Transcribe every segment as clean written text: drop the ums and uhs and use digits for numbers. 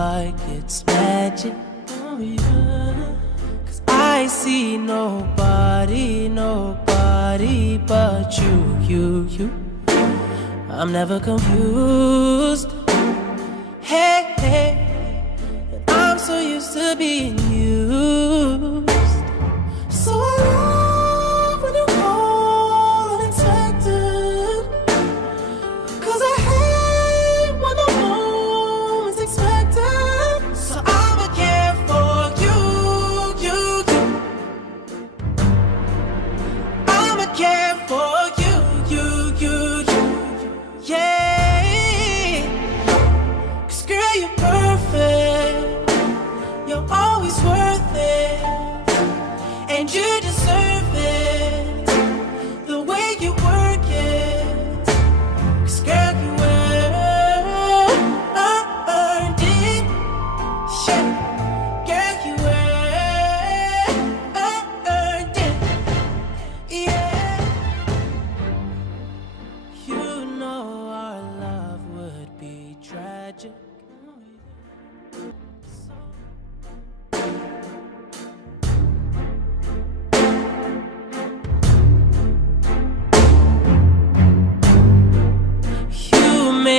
like it's magic. Oh yeah. 'Cause I see nobody but you. I'm never confused. Hey, and I'm so used to being used. So I love when you call unexpected, 'cause I hate when the moment's expected. So I'ma care for you. I'ma care for you. Yeah. 'Cause girl, you're perfect. You're always worth it. And you deserve it, the way you work it. 'Cause girl, you earned it. Yeah. Girl, you earned it. Yeah. You know our love would be tragic.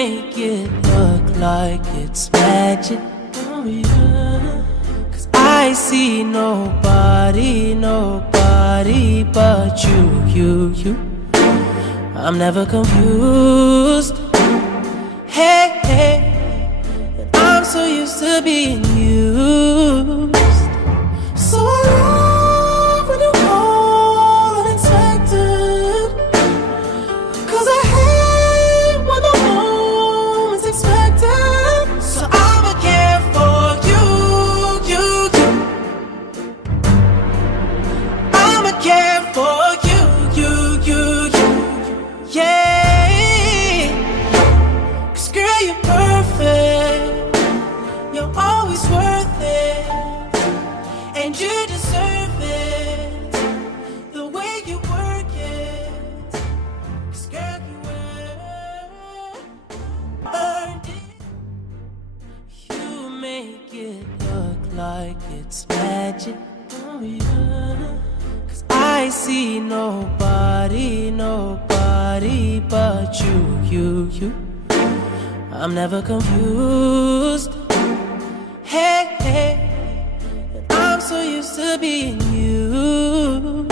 Make it look like it's magic. Oh yeah. 'Cause I see nobody but you. I'm never confused. Hey, and I'm so used to being used. So I love when you call unexpected, 'cause I hate when the moment's expected. So I'ma care for you. I'ma care for you. Yeah. 'Cause girl, you're perfect. You're always worth it. And you deserve it, the way you work it. 'Cause girl, you earned it. You make it look like it's magic. Oh yeah. 'Cause I see nobody but you. I'm never confused. Hey, and I'm so used to being used.